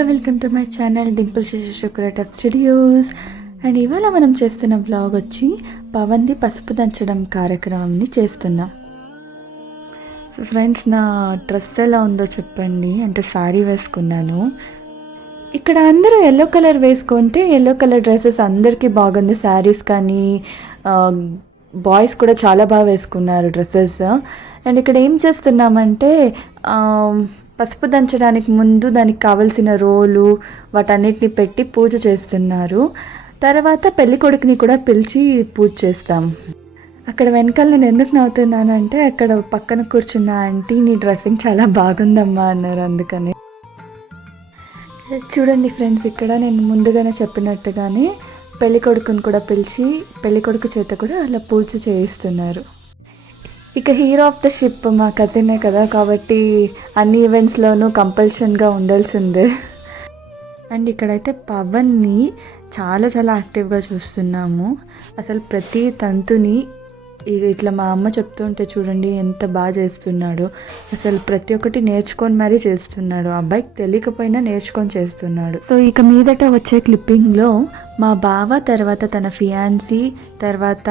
Hello welcome to my channel Dimple Sesha creative studios. And ఇవాళ మనం చేస్తున్న బ్లాగ్ వచ్చి పవన్ది పసుపు దంచడం కార్యక్రమంని చేస్తున్నాం. సో ఫ్రెండ్స్, నా డ్రెస్ ఎలా ఉందో చెప్పండి. అంటే శారీ వేసుకున్నాను. ఇక్కడ అందరూ ఎల్లో కలర్ వేసుకుంటే ఎల్లో కలర్ డ్రెస్సెస్ అందరికీ బాగుంది. శారీస్ కానీ బాయ్స్ కూడా చాలా బాగా వేసుకున్నారు డ్రెస్సెస్. అండ్ ఇక్కడ ఏం చేస్తున్నామంటే పసుపు దంచడానికి ముందు దానికి కావలసిన రోలు వాటన్నిటిని పెట్టి పూజ చేస్తున్నారు. తర్వాత పెళ్లి కొడుకుని కూడా పిలిచి పూజ చేస్తాం. అక్కడ వెనకాల నేను ఎందుకు నవ్వుతున్నానంటే అక్కడ పక్కన కూర్చున్న ఆంటీ నీ డ్రెస్సింగ్ చాలా బాగుందమ్మా అన్నారు. అందుకని చూడండి ఫ్రెండ్స్, ఇక్కడ నేను ముందుగానే చెప్పినట్టుగానే పెళ్లి కొడుకుని కూడా పిలిచి పెళ్లి కొడుకు చేత కూడా అలా పూజ చేయిస్తున్నారు. ఇక హీరో ఆఫ్ ద షిప్ మా కజినే కదా, కాబట్టి అన్ని ఈవెంట్స్లోనూ కంపల్షన్గా ఉండాల్సిందే. అండ్ ఇక్కడైతే పవన్ని చాలా చాలా యాక్టివ్గా చూస్తున్నాము. అసలు ప్రతి తంతుని ఇట్లా మా అమ్మ చెప్తుంటే చూడండి ఎంత బాగా చేస్తున్నాడు. అసలు ప్రతి ఒక్కటి నేర్చుకొని మరీ చేస్తున్నాడు. అబ్బాయికి తెలియకపోయినా నేర్చుకొని చేస్తున్నాడు. సో ఇక మీదట వచ్చే క్లిప్పింగ్లో మా బావ తర్వాత తన ఫియాన్సీ తర్వాత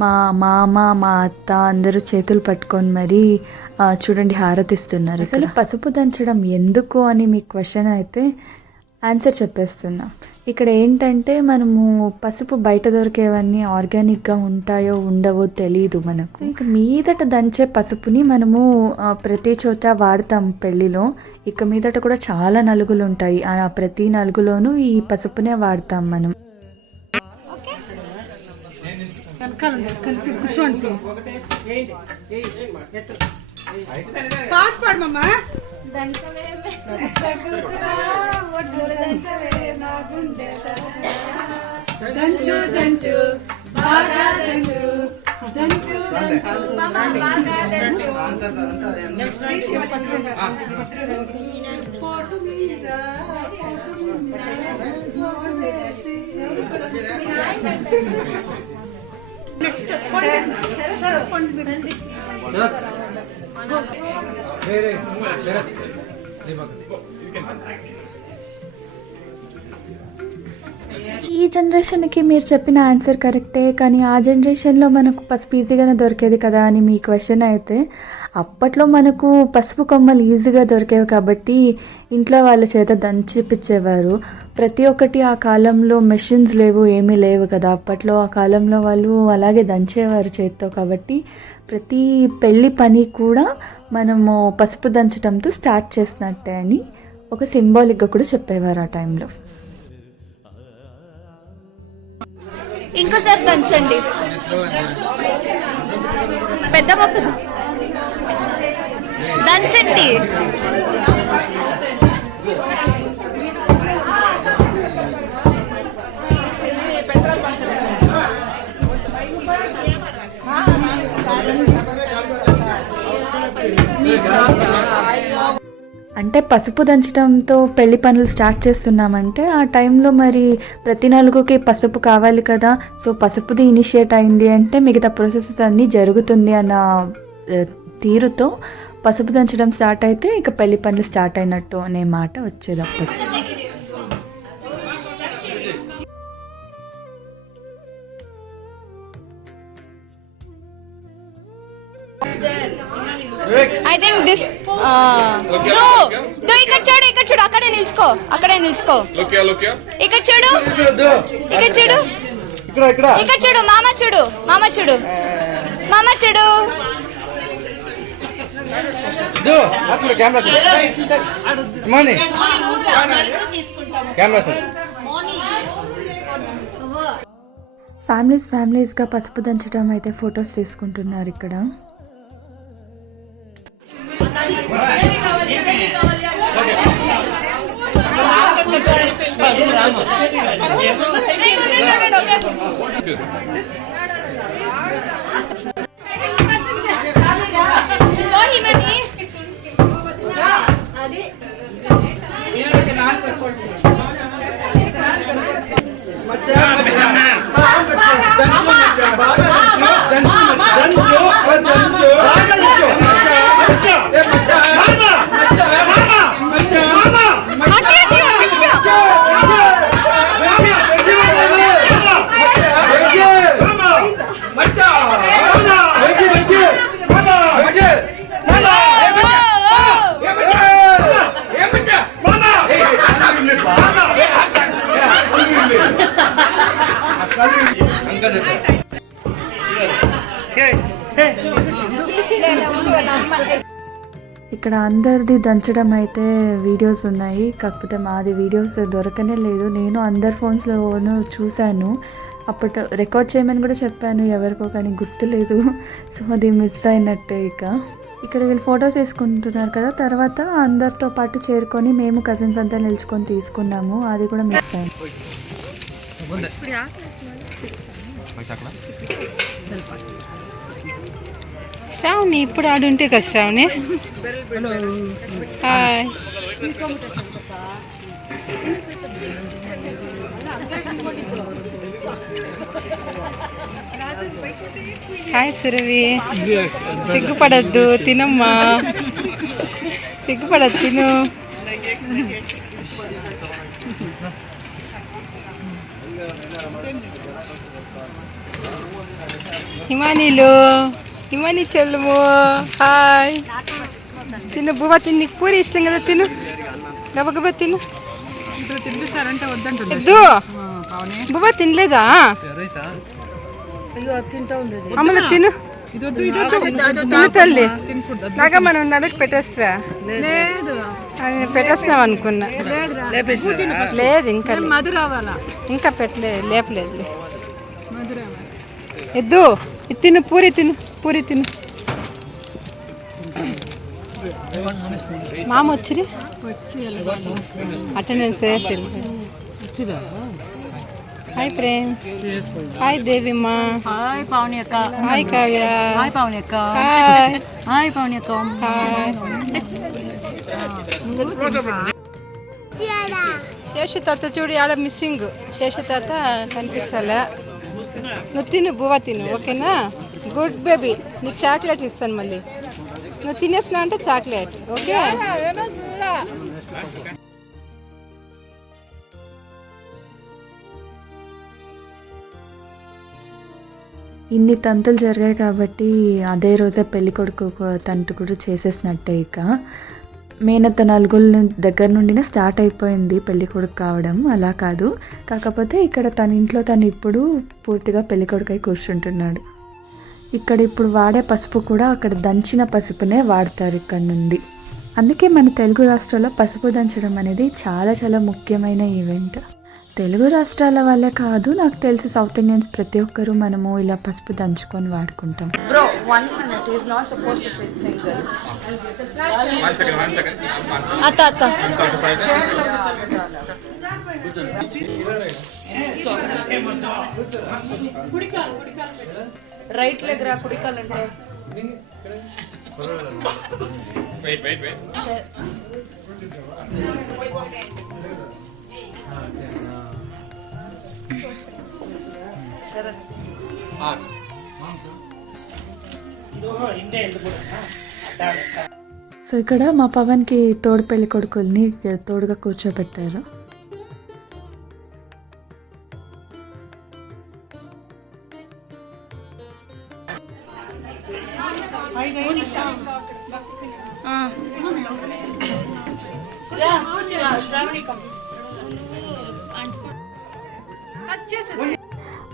మా మామ మా అత్త అందరూ చేతులు పట్టుకొని మరీ చూడండి హారతిస్తున్నారు. అసలు పసుపు దంచడం ఎందుకు అని మీ క్వశ్చన్ అయితే ఆన్సర్ చెప్పేస్తున్నా. ఇక్కడ ఏంటంటే మనము పసుపు బయట దొరికేవన్నీ ఆర్గానిక్గా ఉంటాయో ఉండవో తెలీదు మనకు. ఇక మీదట దంచే పసుపుని మనము ప్రతి చోట వాడతాం పెళ్ళిలో. ఇక మీదట కూడా చాలా నలుగులు ఉంటాయి. ఆ ప్రతి నలుగులోనూ ఈ పసుపునే వాడతాం మనం. కూర్చోండి పాట పాడమమ్మా. దంచు దంచు బాగా దంచు దంచు దంచు బాగా దంచు. పోటు మీద నెక్స్ట్ ఈ జనరేషన్కి మీరు చెప్పిన ఆన్సర్ కరెక్టే, కానీ ఆ జనరేషన్లో మనకు పసుపు ఈజీగానే దొరికేది కదా అని మీ క్వశ్చన్ అయితే, అప్పట్లో మనకు పసుపు కొమ్మలు ఈజీగా దొరికేవి కాబట్టి ఇంట్లో వాళ్ళ చేత దంచిపించేవారు. ప్రతి ఒక్కటి ఆ కాలంలో మెషిన్స్ లేవు, ఏమీ లేవు కదా అప్పట్లో. ఆ కాలంలో వాళ్ళు అలాగే దంచేవారు చేత్తో. కాబట్టి ప్రతి పెళ్ళి పని కూడా మనము పసుపు దంచడంతో స్టార్ట్ చేసినట్టే అని ఒక సింబాలిక్గా కూడా చెప్పేవారు ఆ టైంలో. ఇంకోసారి దంచండి. పెద్ద మొక్క దంచండి. అంటే పసుపు దంచడంతో పెళ్లి పనులు స్టార్ట్ చేస్తున్నామంటే ఆ టైంలో మరి ప్రతి నలుగుకి పసుపు కావాలి కదా. సో పసుపుది ఇనిషియేట్ అయింది అంటే మిగతా ప్రాసెసెస్ అన్నీ జరుగుతుంది అన్న తీరుతో పసుపు దంచడం స్టార్ట్ అయితే ఇక పెళ్లి పనులు స్టార్ట్ అయినట్టు అనే మాట వచ్చేది అప్పటి. I think this ఇక్కడ చూడు అక్కడే నిల్చుకో ఇక్కడ చూడు ఇక్కడ చూడు మామ చూడు ఫ్యామిలీస్గా పసుపు దంచడం అయితే ఫొటోస్ తీసుకుంటున్నారు ఇక్కడ. Mama! ఇక్కడ అందరిది దంచడం అయితే వీడియోస్ ఉన్నాయి, కాకపోతే మాది వీడియోస్ దొరకనే లేదు. నేను అందరి ఫోన్స్లోనూ చూశాను, అప్పట్లో రికార్డ్ చేయమని కూడా చెప్పాను ఎవరికో, కానీ గుర్తులేదు. సో అది మిస్ అయినట్టే. ఇక్కడ వీళ్ళు ఫొటోస్ తీసుకుంటున్నారు కదా, తర్వాత అందరితో పాటు చేరుకొని మేము కజిన్స్ అంతా నిలుచుకొని తీసుకున్నాము, అది కూడా మిస్ అయింది. శ్రావణి ఇప్పుడు ఆడుంటే కదా శ్రావణి. హాయ్ హాయ్ సురవి, సిగ్గుపడద్దు, తినమ్మా, సిగ్గుపడద్దు, తిను. హిమానీలు, హిమాని చెల్లుము, హాయ్. తిను బువ్వ, తిని నీకు పూరి ఇష్టం కదా, తిను గబగబా తిను. ఎద్దు బువ్వ తినలేదా అమ్మలు, తిను తిను తల్లి. నాగా మనం నడకి పెట్టేస్తా, పెట్టేస్తున్నాం అనుకున్నా. లేదు ఇంకా ఇంకా పెట్టలేదు, లేపలేదు. ఎద్దు తిను, పూరి తిను, పూరి తిను. మామ వచ్చిరి అటెండెన్స్ వేసి. Hi Prem, hi Devimma, hi Pavani అక్క, హాయ్ కావ్య, హాయ్ పావని అక్క, హాయ్ హాయ్ పావని అక్క, హాయ్. శేషు తాత చూడు ఆడ మిస్సింగ్. శేషు తాత కనిపిస్తలే. నువ్వు తిను బువ్వ తిను, ఓకేనా? Good baby. నీకు చాక్లెట్ ఇస్తాను మళ్ళీ. నువ్వు తినేసినా అంటే చాక్లెట్, ఓకే? ఇన్ని తంతులు జరిగాయి కాబట్టి అదే రోజే పెళ్లి కొడుకు తంతు కూడా చేసేసినట్టే. మేనత్త నలుగుల దగ్గర నుండినే స్టార్ట్ అయిపోయింది పెళ్లి కొడుకు కావడం, అలా కాదు. కాకపోతే ఇక్కడ తన ఇంట్లో తను ఇప్పుడు పూర్తిగా పెళ్లి కొడుకై కూర్చుంటున్నాడు. ఇక్కడ ఇప్పుడు వాడే పసుపు కూడా అక్కడ దంచిన పసుపునే వాడతారు ఇక్కడ నుండి. అందుకే మన తెలుగు రాష్ట్రాల్లో పసుపు దంచడం అనేది చాలా చాలా ముఖ్యమైన ఈవెంట్. తెలుగు రాష్ట్రాల వల్లే కాదు, నాకు తెలిసి సౌత్ ఇండియన్స్ ప్రతి ఒక్కరూ మనము ఇలా పసుపు దంచుకొని వాడుకుంటాం. రైట్ లెగ్ రా, కుడికాలంటే సో ఇక్కడ మా పవన్కి తోడు పెళ్లి కొడుకుల్ని తోడుగా కూర్చోబెట్టారు.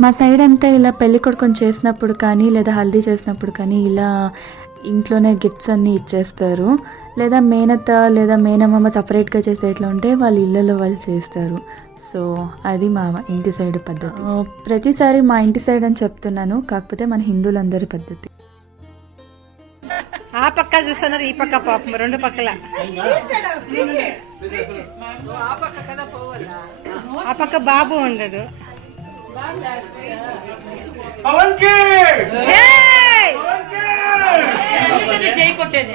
మా సైడ్ అంతా ఇలా పెళ్లి కొడుకుని చేసినప్పుడు కానీ లేదా హల్దీ చేసినప్పుడు కానీ ఇలా ఇంట్లోనే గిఫ్ట్స్ అన్నీ ఇచ్చేస్తారు. లేదా మేనత్త లేదా మేనమామ సపరేట్గా చేసేట్లు ఉంటే వాళ్ళ ఇళ్ళలో వాళ్ళు చేస్తారు. సో అది మా ఇంటి సైడ్ పద్ధతి. ప్రతిసారి మా ఇంటి సైడ్ అని చెప్తున్నాను, కాకపోతే మన హిందువులందరి పద్ధతి. ఆ పక్క చూస్తున్నారు, ఈ పక్క పాపం, రెండు పక్కల. ఆ పక్క బాబు ఉండడు. జై కొట్టేది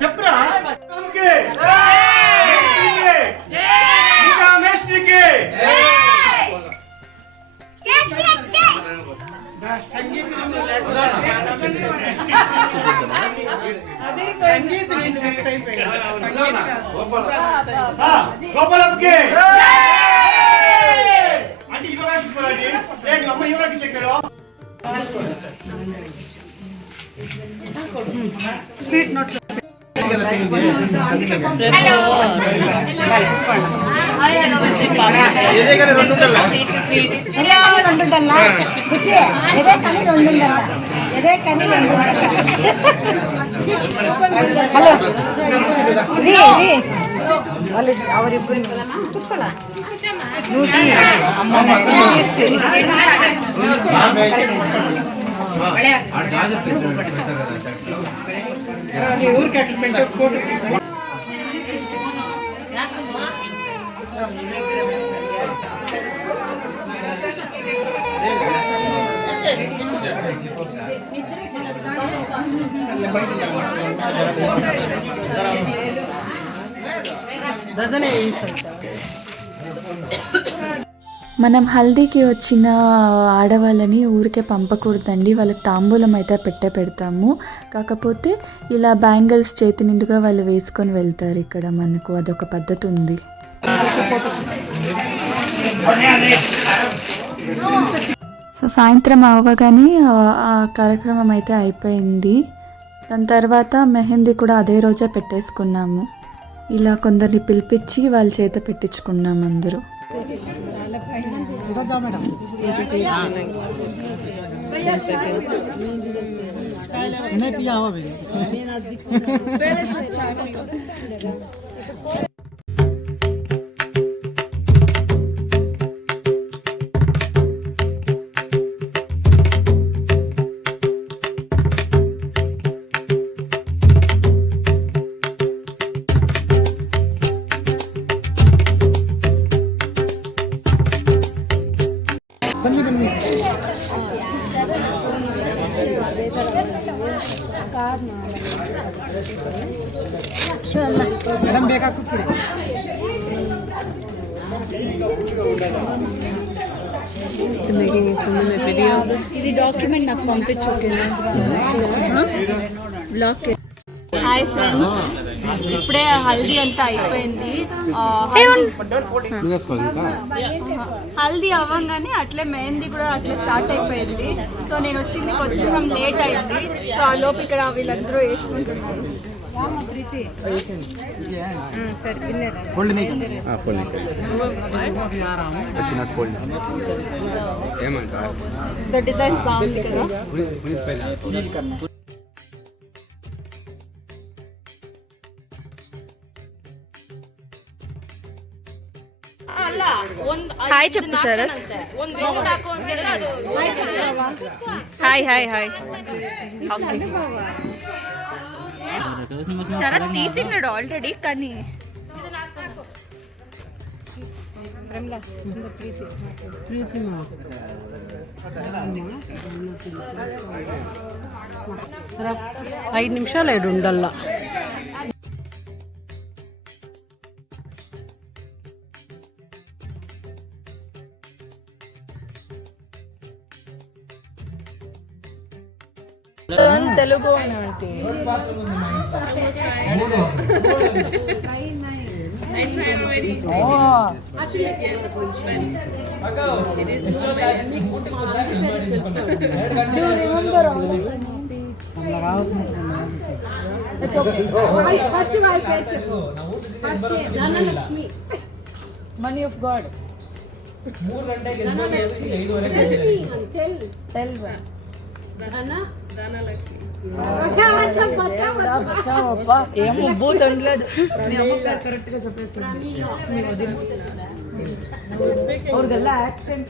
చెప్పరా గోపాలకి అంటే హలో వాళ్ళు ಅವರಿಬ್ಬರು మనం హల్దీకి వచ్చిన ఆడవాళ్ళని ఊరికే పంపకూడదండి, వాళ్ళకి తాంబూలం అయితే పెడతాము. కాకపోతే ఇలా బ్యాంగిల్స్ చేతి నిండుగా వాళ్ళు వేసుకొని వెళ్తారు. ఇక్కడ మనకు అదొక పద్ధతి ఉంది. సో సాయంత్రం అవ్వగానే ఆ కార్యక్రమం అయితే అయిపోయింది. దాని తర్వాత మెహందీ కూడా అదే రోజే పెట్టేసుకున్నాము. ఇలా కొందరిని పిలిపించి వాళ్ళ చేత పెట్టించుకున్నాము అందరూ. ఇది డాక్యుమెంట్ నాకు పంపించు. బ్లాక్. హాయ్ ఫ్రెండ్స్, ఇప్పుడే హల్దీ అంతా అయిపోయింది. హల్దీ అవ్వగానే అట్లే మెహందీ కూడా అట్లే స్టార్ట్ అయిపోయింది. సో నేను వచ్చింది కొంచెం లేట్ అయింది. సో ఆ లోపు ఇక్కడ వీళ్ళందరూ వేసుకుంటున్నారు. సో డిజైన్స్ బాగుంది కదా. హాయ్ చెప్పు Sharath. Hi hi hi. Sharath తీసినాడు ఆల్రెడీ, కానీ ఐదు నిమిషాలు ఏడు ఉండల్లా. Telugu money of god. ఏమో బూత్ ఉండలేదు. ಅವ್ರದೆಲ್ಲ ಆಕ್ಸೆಂಟ್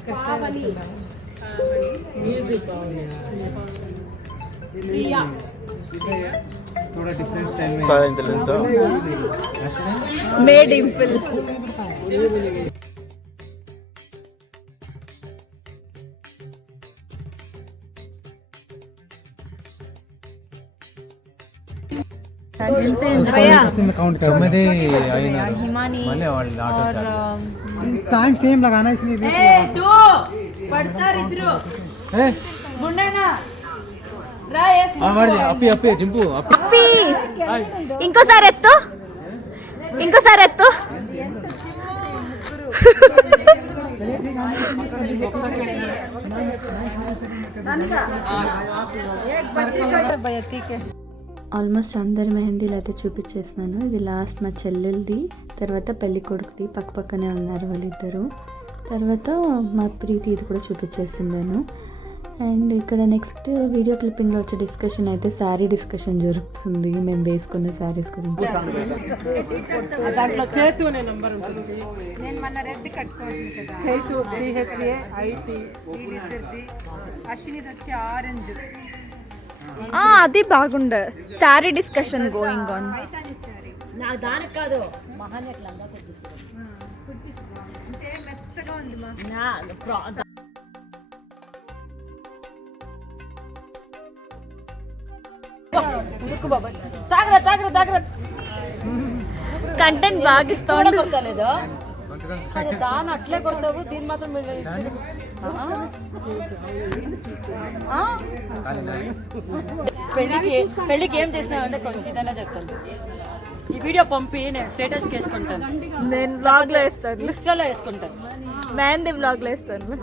మే డింపుల్. टाइम सेम लगाना इसलिए दो पढ़ता इधरो बुंडना అప్పి అప్పి టింపు అప్పి. ఇంకోసారి ఎత్తు, ఇంకోసారి ఎత్తు. ఆల్మోస్ట్ అందరి మెహందీలు అయితే చూపించేస్తున్నాను. ఇది లాస్ట్ మా చెల్లెలది, తర్వాత పెళ్లి కొడుకుది, పక్క పక్కనే ఉన్నారు వాళ్ళిద్దరు. తర్వాత మా ప్రీతి ఇది కూడా చూపించేస్తున్నాను. అండ్ ఇక్కడ నెక్స్ట్ వీడియో క్లిప్పింగ్లో వచ్చే డిస్కషన్ అయితే శారీ డిస్కషన్ జరుగుతుంది, మేము వేసుకున్న శారీస్ గురించి. దాంట్లో చేతు అనే నంబర్ ఉంటుంది. నేను మొన్న రెడ్ కట్టుకోండి కదా, చైతు CHAIT. వీళ్ళిద్దరిది. అశ్వినిది వచ్చి ఆరెంజ్. అది బాగుండే శారీ డిస్కషన్ గోయింగ్ ఆన్. దానికి కాదు అంటే మెత్తగా ఉంది మా. కంటెంట్ బాగా ఇస్తాను. దాని అట్లే కొడతావు, దీని మాత్రం పెళ్ళికి ఏం చేసినావంటే కొంచెం ఇదైనా చెప్తాను. ఈ వీడియో పంపి నేను స్టేటస్కి వేసుకుంటాను, నేను వ్లాగ్ లో వేస్తాను, ఇన్స్టాలో వేసుకుంటాను. మెహందీ వ్లాగ్ లో వేస్తాను.